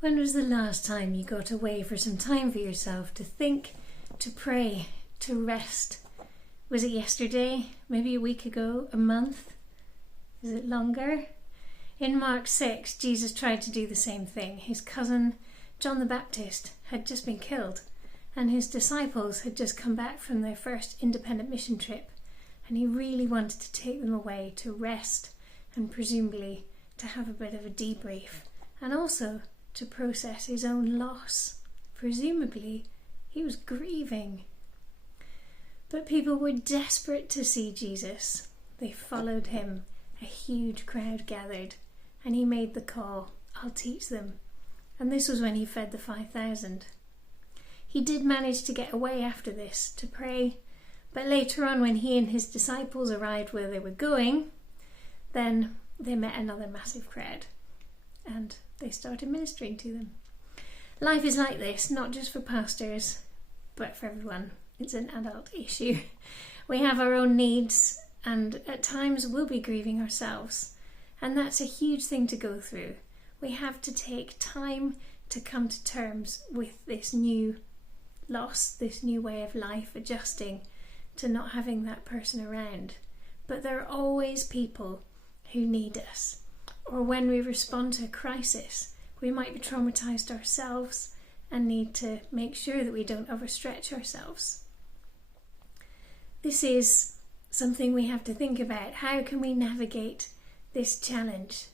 When was the last time you got away for some time for yourself to think, to pray, to rest? Was it yesterday? Maybe a week ago? A month? Is it longer? In Mark 6, Jesus tried to do the same thing. His cousin, John the Baptist, had just been killed, and his disciples had just come back from their first independent mission trip, and he really wanted to take them away to rest and presumably to have a bit of a debrief, and also to process his own loss. Presumably, he was grieving. But people were desperate to see Jesus. They followed him. A huge crowd gathered, and he made the call, "I'll teach them." And this was when he fed the 5,000. He did manage to get away after this to pray, but later on when he and his disciples arrived where they were going, then they met another massive crowd, and they started ministering to them. Life is like this, not just for pastors, but for everyone. It's an adult issue. We have our own needs, and at times we'll be grieving ourselves, and that's a huge thing to go through. We have to take time to come to terms with this new loss, this new way of life, adjusting to not having that person around. But there are always people who need us. Or when we respond to a crisis, we might be traumatised ourselves and need to make sure that we don't overstretch ourselves. This is something we have to think about. How can we navigate this challenge?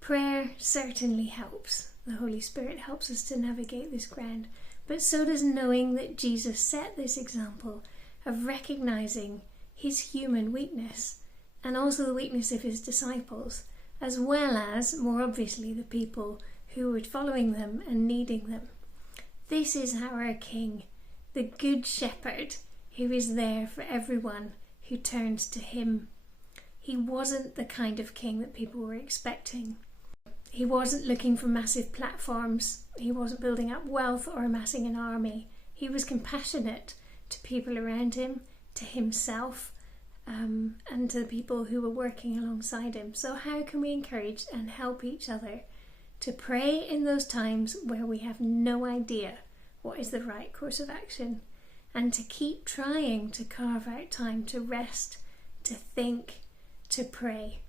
Prayer certainly helps. The Holy Spirit helps us to navigate this ground, but so does knowing that Jesus set this example of recognising his human weakness and also the weakness of his disciples, as well as, more obviously, the people who were following them and needing them. This is our King, the Good Shepherd, who is there for everyone who turns to him. He wasn't the kind of king that people were expecting. He wasn't looking for massive platforms. He wasn't building up wealth or amassing an army. He was compassionate to people around him, to himself, and to the people who were working alongside him. So how can we encourage and help each other to pray in those times where we have no idea what is the right course of action, and to keep trying to carve out time to rest, to think, to pray,